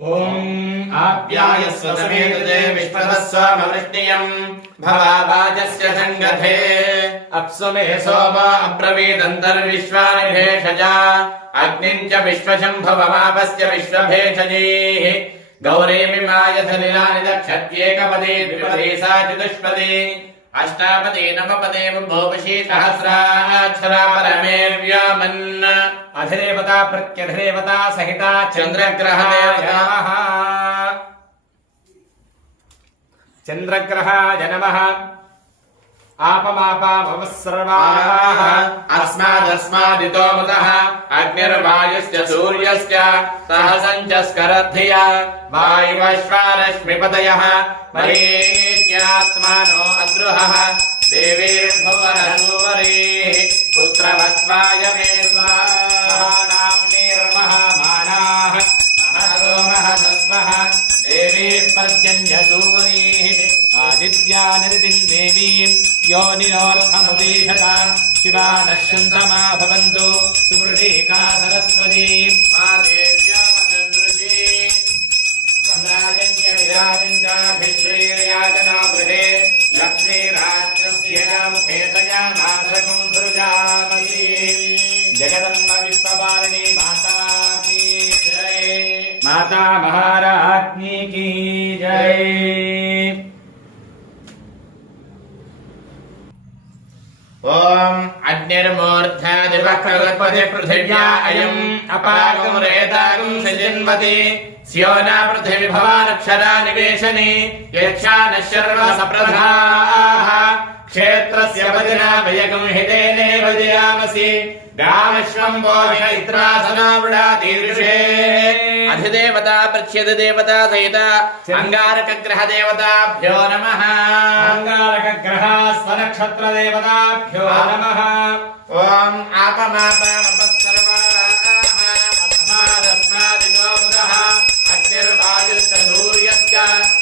ॐ आप्यायस्व समेतते विश्वतः स्वामवृष्टियम् भवावाचस्य सङ्गथे अप्सु मे सोम अब्रवीदन्तर्विश्वानि भेषजा अग्निम् च विश्वशम्भवमापस्य विश्वभेषजीः गौरीमिमाय सलिलानि दक्षत्येकपदे द्विपदे सा चतुष्पदे అష్టాపదే నవపదేవ భోపశీ సహస్రాక్షరా పరమేవ్యా మన్న అధిరేవత ప్రత్యధిరేవత సహిత చంద్రగ్రహ చంద్రగ్రహాయ నమః आपमापामवः सर्वाः अस्मादस्मादितो मुतः अग्निर्वायुश्च सूर्यश्च सहसञ्च स्करद्धिया। वायुवश्वारश्मिपतयः परीत्यात्मानो अद्रुहः। देवीः पर्जन्यसूरीः आदित्यानिदिम् देवीम् योनिनोऽर्थमुदीषता शिवा नश्यन्तमा भवन्तु सुमृढीका सरस्वती मा देव्यामचन्द्रुषी सम्राजम् च विराजम् चाभिश्रीर्याजना गृहे लक्ष्मीराज्यस्य मुखेतया नाथकम् सृजामसि जगदम्ब विश्वपालिनी माता की जय माता महारात्नी की जय। ओम अग्निर्मूर्धादिवक्तगत्पति पृथिव्या अयम् अपाकम् रेताकम् सजिन्वति। स्यो न पृथिविभवानक्षरा निवेशने यक्षा न शर्व सप्रधाः क्षेत्रस्य वजना वयकम् हितेनेव जयामसि गामश्वम्बो इत्रासना वृडातीदृशे अधिदेवता पृच्छ्यति देवता सहित अङ्गारकग्रहदेवताभ्यो नमः अङ्गारकग्रहास्वनक्षत्रदेवताभ्यो नमः ॐ आपमापमपत्सर्वाः अस्मादस्मादिदोमुदः अग्निर्वायुश्चूर्यश्च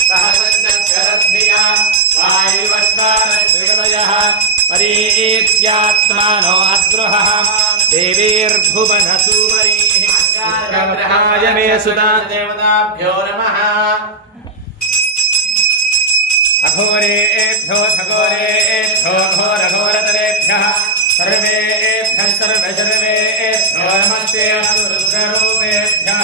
सहसञ्चरद्भिया वायुवश्वानः परीत्यात्मानो मे सुदा देवताभ्यो नमः। अघोरेभ्यो खगोरेभ्यो घोरघोरतरेभ्यः सर्वेभ्यः सर्वे सर्वेभ्यो नमस्ते रुद्ररूपेभ्यः।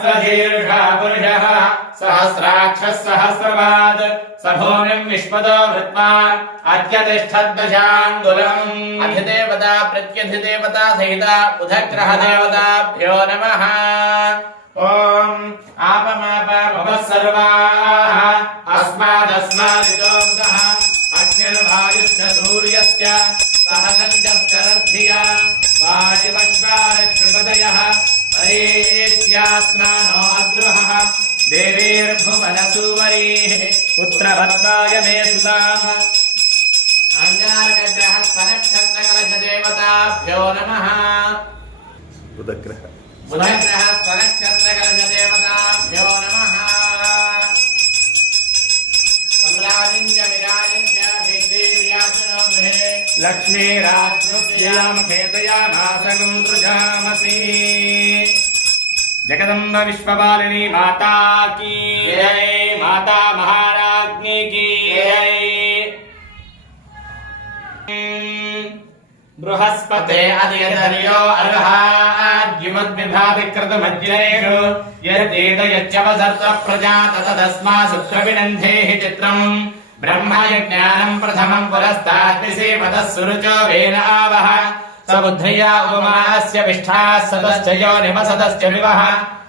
सहस्रदीर्घा पुरुषः सहस्राक्षः सहस्रवाद स भूमिम् विश्वतो भृत्वा अत्यतिष्ठद्दशाङ्गुलम् अधिदेवता प्रत्यधिदेवता सहिता उदग्रहदेवताभ्यो नमः। ॐ आपमाप भवः सर्वाः अस्मादस्मादितोऽङ्गः अग्निर्वायुश्च सूर्यश्च सहसञ्चश्चरर्थिया वायुवश्वाः परेत्यात्मानो अग्रहः देवेर्भुवनसुवरीः पुत्रवत्ताय मे सुताम् अङ्गारकग्रहः परक्षत्रकलशदेवताभ्यो नमः बुधग्रह बुधग्रह परक्षत्रकलशदेवताभ्यो नमः लक्ष्मीरात्रुस्यामखेतयानासगम् सृजामसि जगदम्ब विश्वपालिनी माता की माता महाराज्ञी की बृहस्पते अदयधर्यो अर्हाद्युमद्विभातिकृतमज्जनेषु यद्वेदयच्चवसर्त प्रजा ततदस्मा सुत्रविनन्धेः चित्रम् ब्रह्मयज्ञानम् प्रथमम् पुरस्ताद्विसेपदः सुरुचो वेन आवः स बुद्ध्या उपमास्य विष्ठाः सदश्च यो निमसदश्च विवः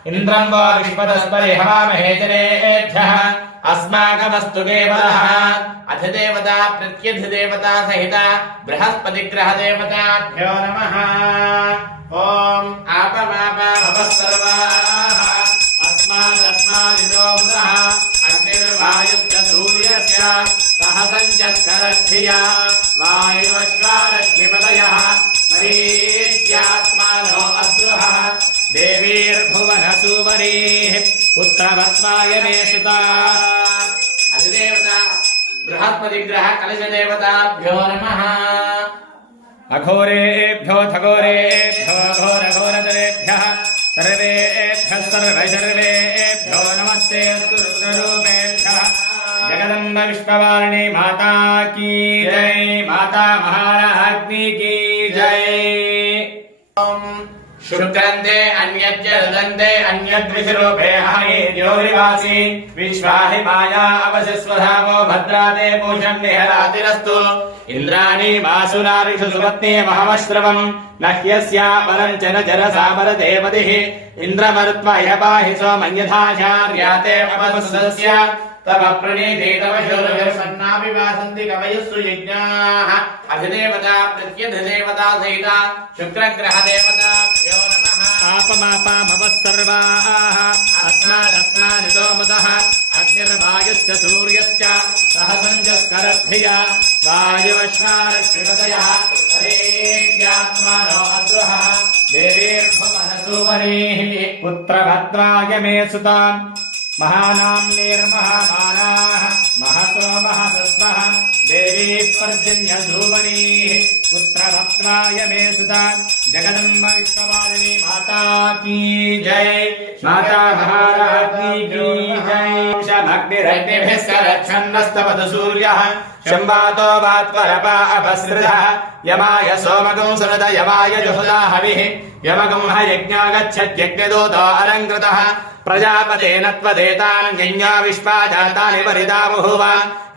इन्द्रम् वा विश्वतस्परिहवामहेतरेभ्यः अस्माकमस्तु केवलः अधिदेवता प्रत्यधिदेवता सहित बृहस्पतिग्रहदेवताभ्यो नमः ॐ आपवापवसर्वाः अस्मादस्मादिदोम्नः अग्निर्वायुश्च सूर्यस्य सहसञ्चस्करद्भिया वायुवश्वारश्मिपदयः परीत्यात्मानो अस् देवीर्भुवनसुवरीः पुत्रवत्माय मे सुता। अधिदेवता बृहस्पतिग्रह कलशदेवताभ्यो नमः। अघोरेभ्यो थघोरेभ्यो घोरघोरतरेभ्यः सर्वेभ्यः सर्वशर्वेभ्यो नमस्ते अस्तु रुद्ररूपेभ्यः। जगदम्ब विश्ववारिणी माता की जय माता महाराज्ञी की जय। शुक्रन्ते अन्यज्य रुदन्ते अन्यद्विषरूपे हाये द्योरिवासी विश्वाहि माया अवशस्वधावो भद्राते पूषन् निहरातिरस्तु इन्द्राणि वासुनारिषु सुपत्ने महमश्रवम् न ह्यस्या परम् च न जरसामरते पतिः इन्द्रमरुत्वय पाहि सोमन्यथाचार्याते अपसस्य तव प्रणीते तव शोरभिर्सन्नाभिवासन्ति कवयस्सु यज्ञाः अधिदेवता प्रत्यधिदेवता सहिता शुक्रग्रहदेवताभ्यो नमः आपमापामवः सर्वाः अस्मादस्मादितो मुदः अग्निर्वायुश्च सूर्यश्च सहसञ्जस्करद्धिया वायुवश्वारश्रिपतयः हरेत्यात्मानो अद्रुहः देवीर्भुवनसुवरीः पुत्रभद्राय मे सुताम् महानाम्नीर्महामानाः महसो महसस्वः देवी पर्जन्यधूवनीः पुत्रभद्राय मे सुता जगदम्ब विश्ववारिणी माता की जय। माता महाराज्ञी की जय। शमग्निरग्निभिः सरच्छन्नस्तवतु सूर्यः शम्बातो वात्वरपा अपसृतः यमाय सोमगं सुनद यमाय जुहुदा हविः यमगं ह अलङ्कृतः प्रजापतेन त्वदेतान् यज्ञा विश्वा जातानि परिदा बभूव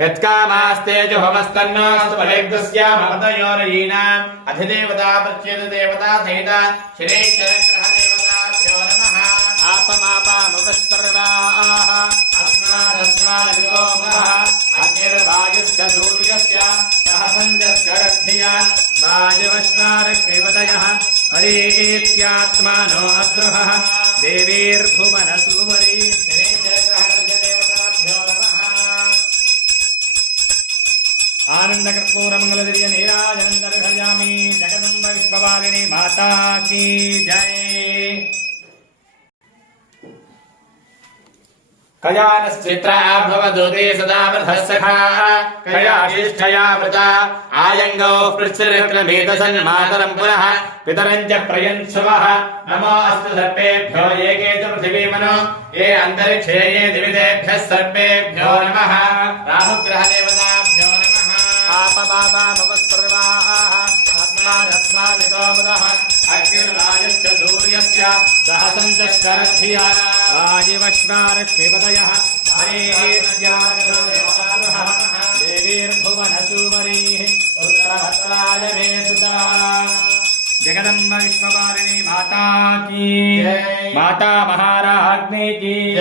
यत्कामास्ते जुहमस्तन्नोऽस्तु फलेग्दस्यामतयोरयीनाम् अधिदेवता प्रच्येददेवता सहिता श्रेश्चरग्रहदेवताभ्यो नमः आपमापामवः सर्वाः अस्मादस्मादितोमः अग्निर्वायुश्च सूर्यस्य सहसञ्जस्करद्धिया वायुवश्वारश्रिवदयः हरीत्यात्मानो अद्रुहः देवीर्भुवनसुवरी शनेश्वरग्रहदेवताभ्यो नमः आनन्दकर्पूरमङ्गलदिव्य नीराजनं दर्शयामि जगदम्ब विश्ववारिणी माता की जय कयानश्चित्रा भवदुदे सदा वृथः सखा कयाशिष्ठया वृता आयङ्गौ पृच्छ्रिक्रमेतसन्मातरम् पुनः पितरम् च प्रयन्सुवः नमो अस्तु सर्पेभ्यो ये के च पृथिवीमनो ये अन्तरिक्षे ये दिविदेभ्यः सर्पेभ्यो नमः राहुग्रहदेवताभ्यो नमः आपमापामवः सर्वाः अस्मादस्मादितो मुदः अग्निर्वायुश्च सूर्यस्य सहसञ्चस्करद्धिया वायुवश्वारश्रिवदयः देवीर्भुवनसुवरीः उत्तरभद्राय मे सुता जगदम्ब विश्ववारिणी माता की। माता महाराज्ञी की।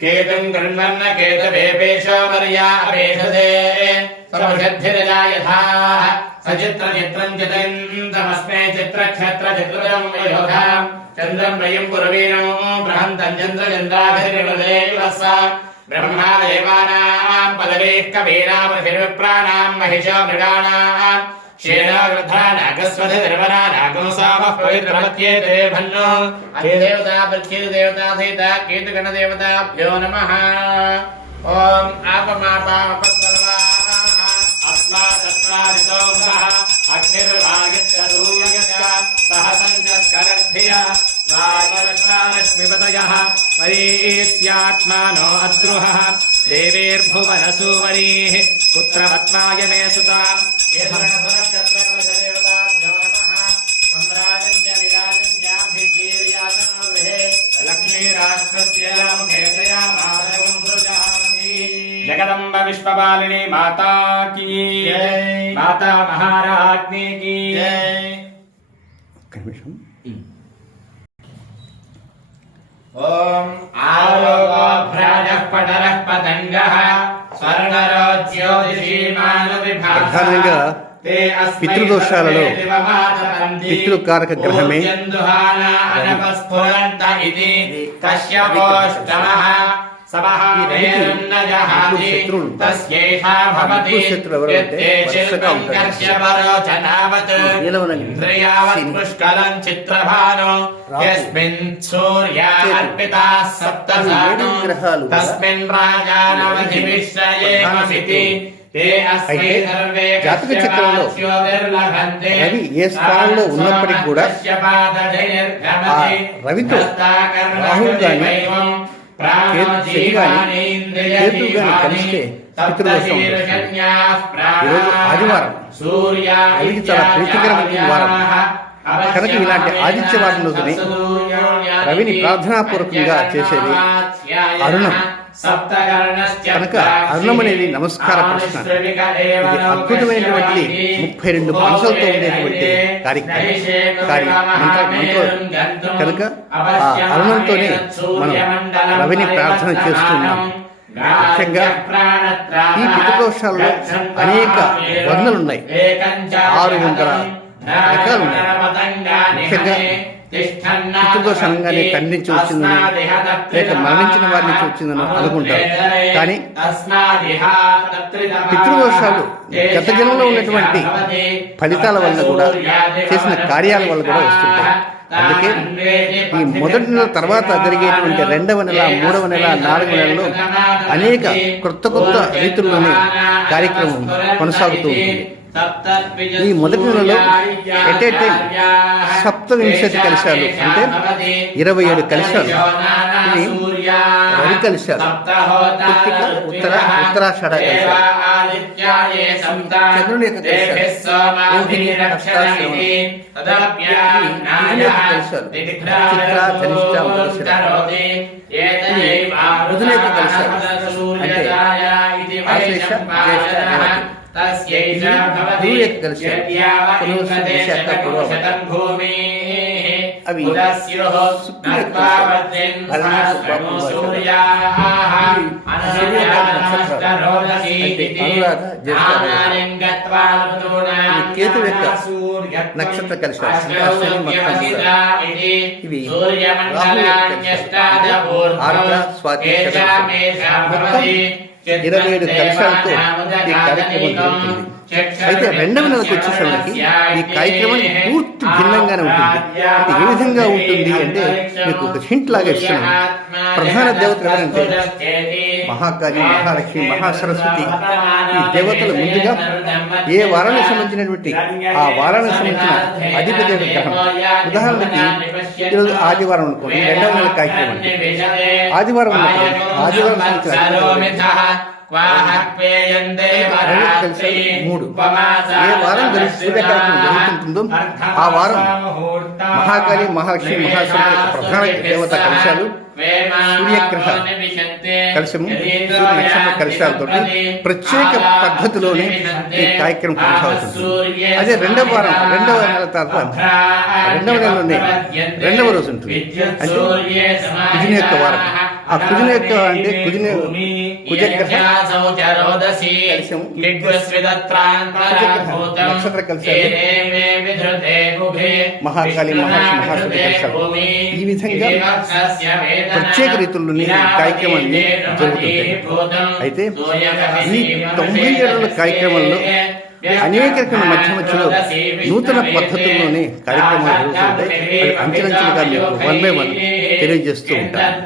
केतुम् गृह्णन्न केतवेपेशो वर्या अपेशते समषद्भिरजायथाः सचित्रचित्रम् चितन्तमस्मे चित्रक्षत्रचित्रजम् वयोधा चन्द्रम् प्रयम् पुरवीणो बृहन्तम् चन्द्रचन्द्राभिर्विवदेवः स ब्रह्मा देवानाम् पदवीः कवीनामभिर्विप्राणाम् महिषो मृगाणाम् शेनो वृद्धा नागस्वधि निर्वना नागंसामः पवित्रमत्येते भन्नो अधिदेवता प्रत्येदेवता सहिता केतुगणदेवताभ्यो नमः ॐ आपमापामपत्सर्वाः अस्मादस्मादितो मृगः अग्निर्वायुश्च सूर्यश्च सहसञ्चस्करद्धिया वायुवश्वारश्मिपतयः परीत्यात्मानो अद्रुहः देवीर्भुवनसुवरीः पुत्रवत्माय मे सुताम् केतुगणसुरक्षत्रकलशदेवताभ्यो नमः सम्राजम् च विराजम् चाभिर्वीर्यातनो गृहे लक्ष्मीराष्ट्रस्य मुखेतया मातरगम् జగదంబ విశ్వబాలిని మాతాకి మాతా మహారాజ్ఞికి ఓం ఆరోగో భ్రాజ పటర పతంగ స్వర్ణరో జ్యోతిషీమాను విభాస పితృదోషాలలో పితృకారక గ్రహమే శత్రువులు గ్రహాలు అయితే జాతక చక్రంలో. రవి ఏ స్థానంలో ఉన్నప్పటికీ కూడా రవితో రాహువు గాని, కేతు శని గాని, కేతు గాని కలిస్తే పితృదోషం ఉంటుంది. ఈరోజు ఆదివారం. రవికి చాలా ప్రీతికరమైన వారం. కనుక ఇలాంటి ఆదిత్యవారం రోజుని రవిని ప్రార్థనాపూర్వకంగా చేసేది అరుణం. కనుక అరుణం అనేది నమస్కార ప్రశ్న. అద్భుతమైనటువంటి ముప్పై రెండు మనసులతో ఉండేటువంటి కార్యక్రమం. మంత్ర కనుక ఆ అరుణంతోనే మనం రవిని ప్రార్థన చేస్తున్నాం. ముఖ్యంగా ఈ పితృదోషాల్లో అనేక వర్ణలున్నాయి. ఆరు వందల రకాలు ఉన్నాయి ముఖ్యంగా పితృదోష అనగానే తండ్రి నుంచి వచ్చిందనో లేక మరణించిన వారి నుంచి వచ్చిందనో అనుకుంటారు. కానీ పితృదోషాలు గత జన్మలో ఉన్నటువంటి ఫలితాల వల్ల కూడా చేసిన కార్యాల వల్ల కూడా వస్తుంటాయి. అందుకే ఈ మొదటి నెల తర్వాత జరిగేటువంటి రెండవ నెల మూడవ నెల నాలుగవ నెలలో అనేక కొత్త కొత్త రీతుల్లోనే కార్యక్రమం కొనసాగుతూ ఉంటుంది. ఈ మొదటి నెలలో ఎట్ ఏ టైం సప్తవింశతి కలశాలు అంటే ఇరవై ఏడు కలశాలు ఇవి రవి కలశాలు కృత్తిక ఉత్తర ఉత్తరాషాఢ చంద్రుని యొక్క కలశాలు రోహిణి చిత్ర ధనిష్ట యొక్క కలశాలు అంటే ఆశ్లేష జ్యేష్ఠ అవి కేతు యొక్క నక్షత్ర మఖ ఇవి ఆర్ద్ర స్వాతి ఇరవై ఏడు కలశాలతో ఈ కార్యక్రమం జరుగుతుంది. అయితే రెండవ నెలకు వచ్చేసరికి ఈ కార్యక్రమానికి పూర్తి భిన్నంగానే ఉంటుంది. అంటే ఏ విధంగా ఉంటుంది అంటే మీకు ఒక హింట్ లాగా ఇస్తున్నాను. ప్రధాన దేవతలు ఎవరంటే మహాకాళి మహాలక్ష్మి మహాసరస్వతి ఈ దేవతలు ముందుగా ఏ వారానికి సంబంధించినటువంటి ఆ వారానికి సంబంధించిన అధిపతి యొక్క గ్రహం. ఉదాహరణకి ఈరోజు ఆదివారం అనుకోండి రెండవ నెల కార్యక్రమం ఆదివారం అనుకోండి ఆదివారం సంబంధించిన మూడు ఏ వారం జరిగి సూర్య కార్యక్రమం జరుగుతుంటుందో ఆ వారం మహాకాళి మహాలక్ష్మి మహాసరస్వతి యొక్క ప్రధాన దేవత కలశాలు సూర్యగ్రహ. కలశము సూర్య నక్షత్ర కలశాలతో ప్రత్యేక పద్ధతిలోనే ఈ కార్యక్రమం కొనసాగుతుంది. అదే రెండవ వారం రెండవ నెల తర్వాత రెండవ నెలలోనే రెండవ రోజు ఉంటుంది. అంటే కుజుని యొక్క వారం. ఆ కుజుని యొక్క అంటే కుజుని కుజగ్రహ కలశము. నక్షత్ర కలశాలు మహాకాళి మహాలక్ష్మి మహాసరస్వతి కలశాలు ఈ విధంగా ప్రత్యేక రీతుల్లోని కార్యక్రమాన్ని జరుగుతుంటాయి. అయితే ఈ తొంభై ఏడుల కార్యక్రమంలో అనేక రకమైన మధ్య మధ్యలో నూతన పద్ధతుల్లోనే కార్యక్రమాలు జరుగుతుంటాయి అవి అంచెలంచెలుగా మీకు వన్ బై వన్ తెలియజేస్తూ ఉంటాను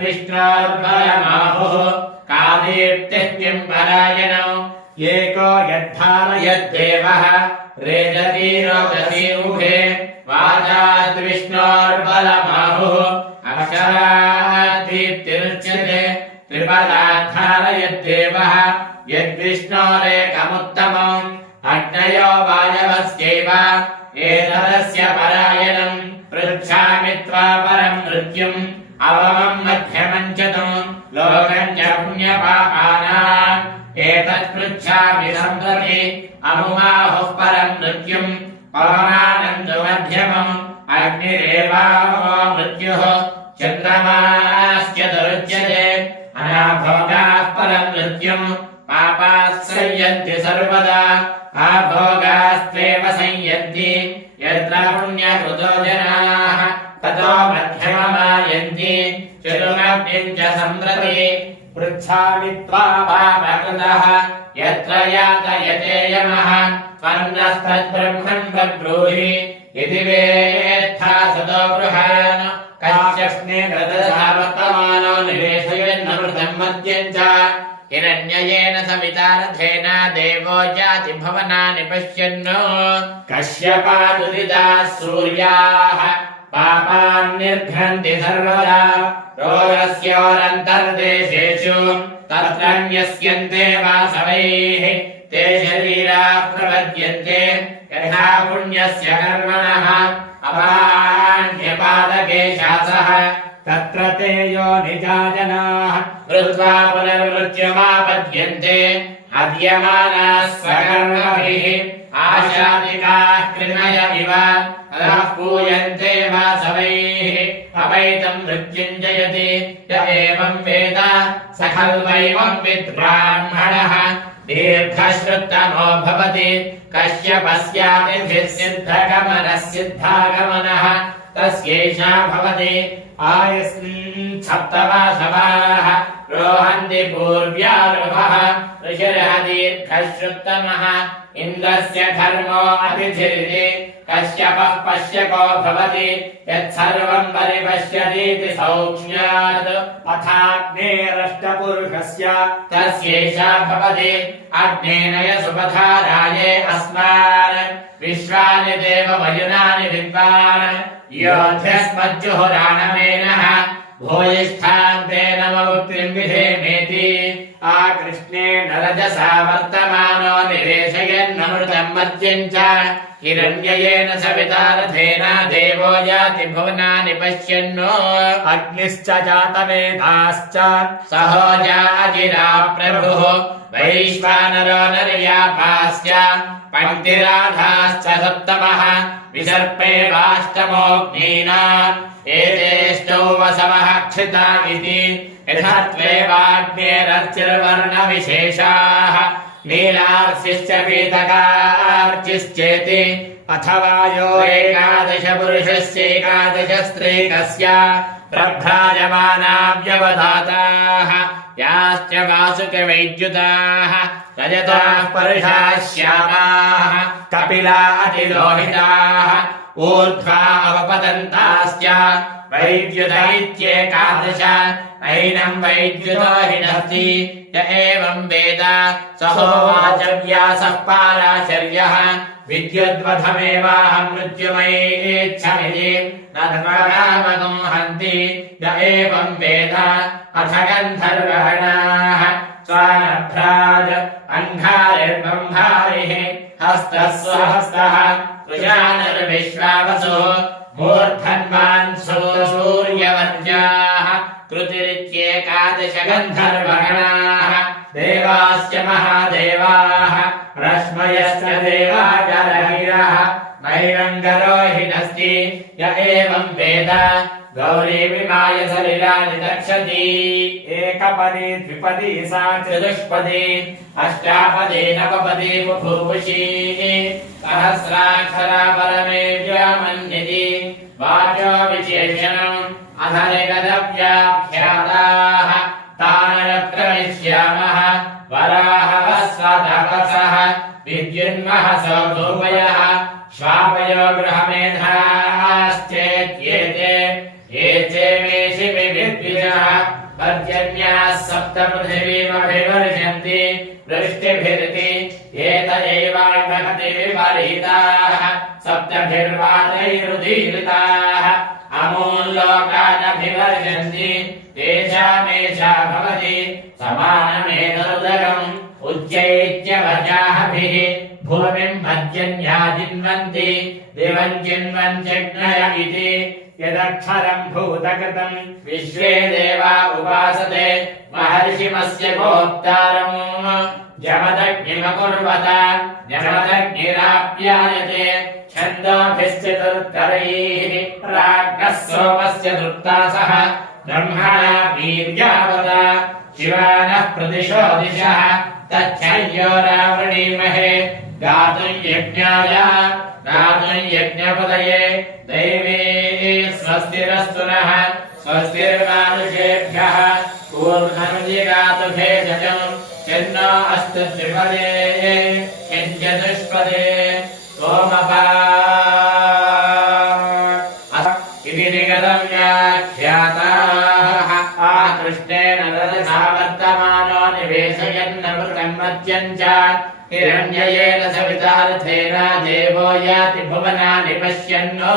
ఏకో యద్ధారయద్దేవః రేజతి రోదసి వాచాద్విష్ణోర్బలమాహుः అక్షరాదీప్తిరుచ్యతే త్రిపదాధారయద్దేవः యద్విష్ణోరేకముత్తమम् అగ్నయో వాయవస్యైవ ఏతదస్య పరాయణम् పృచ్ఛామి త్వా పరం నృత్యం అవమం మధ్యమం చ తం లోకం చ పుణ్యపాపానాం ఏతత్ పృచ్ఛామి సంప్రతి అనుమాహుః పరం నృత్యం పవమానంద మధ్యమం అగ్నిరేవామో మృత్యుః చంద్రమాస్య దురుచ్యతే అనాభోగాः పరం నృత్యం పాపాः సంయంతి सन्द्रते पृच्छामि त्वामकृतः यत्र यातयते यमः त्वन्नस्तद्ब्रह्मन् बब्रूहि यदि वेत्था सतो बृहान् कश्यस्मे रथसावर्तमानो निवेशयन्नमृतम् मद्यम् च हिरण्ययेन समितारथेन देवो जाति भवनानि पश्यन्नो कश्यपादुदिदाः सूर्याः पापान् निर्घ्नन्ति सर्वदा रोगस्योरन्तर्देशेषु तत्र न्यस्यन्ते वासवैः ते शरीराः प्रपद्यन्ते यथा पुण्यस्य कर्मणः अपान्यपादकेशासः तत्र ते यो निजा जनाः कृत्वा पुनर्मृत्युमापद्यन्ते हद्यमानाः सकर्मभिः आशादिकाः कृमय इव अधः पूयन्ते वासवैः अपैतम् मृत्युञ्जयति य एवम् वेद स खल्वैवम् विद्ब्राह्मणः दीर्घश्रुतमो भवति कश्यपस्यातिभिः सिद्धगमनः सिद्धागमनः तस्यैषा भवति आयस्मिन् सप्तवासवाः रोहन्ति पूर्व्यारुहः ऋषिरः दीर्घश्रुत्तमः इन्द्रस्य धर्मो अतिथिरिति कश्यपः पश्यको भवति यत्सर्वम् परिपश्यतीति सौक्ष्म्यात् अथाग्नेरष्टपुरुषस्य तस्यैषा भवति अग्नेनय सुपथाराये अस्मान् विश्वानि देवमयुनानि विद्वान् योध्यस्मज्जुहुराणमेनः भूयिष्ठान्तेन मुक्तिम् विधेमेति आकृष्णेन रजसा वर्तमानो निवेशयन्नमृतम् मद्यम् च हिरण्ययेन सवितारथेन देवो याति भुवनानि पश्यन्नो अग्निश्च जातवेदाश्च सहोजाजिरा प्रभुः वैश्वानरो नर्यापाश्च पङ्क्तिराधाश्च सप्तमः विसर्पे वाष्टमोऽग्नीना एतेष्टौ वसवः क्षिता इति यथत्वेवाग्नेरर्चिर्वर्णविशेषाः नीलार्चिश्च पीतकार्चिश्चेति अथवा यो एकादश पुरुषस्यैकादश स्त्रीकस्य प्रभ्राजमानाव्यवधाताः याश्च वासुकवैद्युताः रजताः परुषाः श्यामाः कपिला अतिलोहिताः ऊर्ध्वा अवपतन्ताश्च। वैद्युदैत्येकादश। ऐनम् वैद्युतो हिनस्ति। य एवम् वेद। सहोवाचव्यासः पाराचर्यः विद्युद्वधमेवाहम् मृत्युमयेच्छमिति। न धर्मरामगम् हन्ति। य एवम् वेद। अथ गन्धर्वहणाः स्वानभ्राज अङ्घारिर्ब्रह्मारिः हस्तः स्वहस्तः कृशानर्विश्वावसो मूर्धन्वान् सूर्यवर्याः कृतिरित्येकादशगन्धर्वगणाः देवाश्च महादेवाः रश्मयश्च नैरङ्गरोहिणस्ति य एवम् वेद गौरी विमाय सलिलानि दक्षति एकपदी द्विपदी सा च चतुष्पदी अष्टापदी नवपदी बुभूषी सहस्राक्षरा परमे व्यामन्यति वाचो विशेषणम् अधनिगदव्याख्याताः तानरक्रमिष्यामः वराहवस्वतपसः विद्युन्महसो भूमयः श्वापयो गृहमेधाश्चेत्येते ये पृथिवीमभिवर्षन्ति वृष्टिभिरिति एत एवाभवति विपरीताः सप्तभिर्वातैरुदीरिताः तेषामेषा भवति समानमेतरुदकम् भूमिम् भर्जन्या जिन्वन्ति दिवम् जिन्वन्त्यग्नय इति यदक्षरम् भूतकृतम् विश्वे देवा उपासते महर्षिमस्य गोप्तारम् जमदग्निमकुर्वत जमदग्निराप्यायते छन्दोभिश्चतुर्करैः राज्ञः सोमस्य दुर्तासः ब्रह्मणा वीर्यावत शिवानः प्रतिशो दिशः तच्छय्यो रावणीमहे गातुम् यज्ञाय गातुम् यज्ञपदये दैवे स्वस्तिरस्तु नः स्वस्तिर्मानुषेभ्यः ऊर्ध्वम् जिगात भेषजम् यन्नो अस्तु त्रिपदे यञ्चतुष्पदे सोमपा इति निगतं व्याख्याताः आकृष्णेन रजसा वर्तमानो निवेशयन्नमृतं मत्यम् च हिरण्ययेन सवितार्थेन देवो याति भुवनानि पश्यन्नो